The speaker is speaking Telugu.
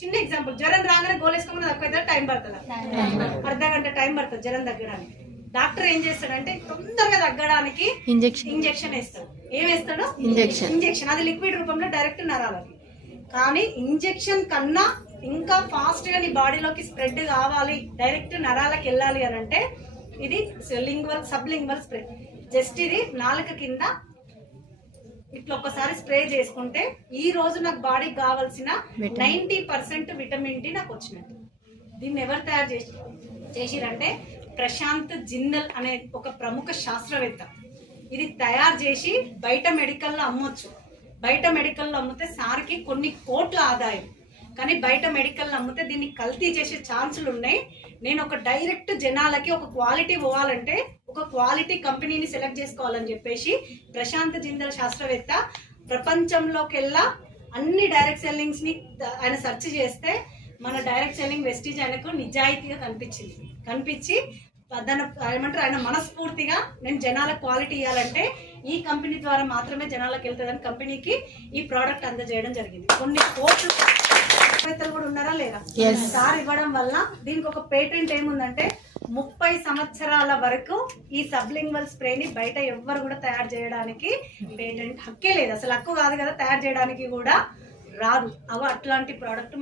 చిన్న ఎగ్జాంపుల్, జ్వరం రాగానే గోలేసుకోమని తక్కువ టైం పడుతుంది, అర్ధ గంట టైం పడుతుంది జ్వరం తగ్గడానికి. డాక్టర్ ఏం చేస్తాడంటే తొందరగా తగ్గడానికి ఇంజెక్షన్ వేస్తాడు. ఏం వేస్తాడు? ఇంజెక్షన్. అది లిక్విడ్ రూపంలో డైరెక్ట్ నరాలకి. కానీ ఇంజెక్షన్ కన్నా ఇంకా ఫాస్ట్ గా నీ బాడీలోకి స్ప్రెడ్ కావాలి, డైరెక్ట్ నరాలకు వెళ్ళాలి అని అంటే ఇది సబ్లింగ్వల్ స్ప్రే. జస్ట్ ఇది నాలుక కింద ఇట్లా ఒక్కసారి స్ప్రే చేసుకుంటే ఈ రోజు నాకు బాడీకి కావాల్సిన 90% విటమిన్ డి నాకు వచ్చినట్టు. దీన్ని ఎవరు తయారు చేసిరంటే ప్రశాంత్ జిందల్ అనే ఒక ప్రముఖ శాస్త్రవేత్త. ఇది తయారు చేసి బయట మెడికల్లో అమ్మొచ్చు. బయట మెడికల్లో అమ్మితే సార్కి కొన్ని కోట్ల ఆదాయం. కానీ బయట మెడికల్లో అమ్మితే దీన్ని కల్తీ చేసే ఛాన్సులు ఉన్నాయి. నేను ఒక డైరెక్ట్ జనాలకి ఒక క్వాలిటీ పోవాలంటే ఒక క్వాలిటీ కంపెనీని సెలెక్ట్ చేసుకోవాలని చెప్పేసి ప్రశాంత్ జిందల్ శాస్త్రవేత్త ప్రపంచంలోకెల్లా అన్ని డైరెక్ట్ సెల్లింగ్స్ ని ఆయన సెర్చ్ చేస్తే మన డైరెక్ట్ సెల్లింగ్ వెస్టీజ్ ఆయనకు నిజాయితీగా కనిపించి ఏమంటారు, ఆయన మనస్ఫూర్తిగా నేను జనాల క్వాలిటీ ఇవ్వాలంటే ఈ కంపెనీ ద్వారా మాత్రమే జనాలకు వెళ్తుందని కంపెనీకి ఈ ప్రోడక్ట్ అందజేయడం జరిగింది. కొన్ని కోట్లు కూడా ఉన్నారా లేదా సార్ ఇవ్వడం వల్ల దీనికి ఒక పేటెంట్ ఏముందంటే 30 సంవత్సరాల వరకు ఈ సబ్లింగ్వల్ స్ప్రేని బయట ఎవ్వరు కూడా తయారు చేయడానికి పేటెంట్ హక్కే లేదు. అసలు హక్కు కాదు కదా, తయారు చేయడానికి కూడా రాదు. అట్లాంటి ప్రోడక్ట్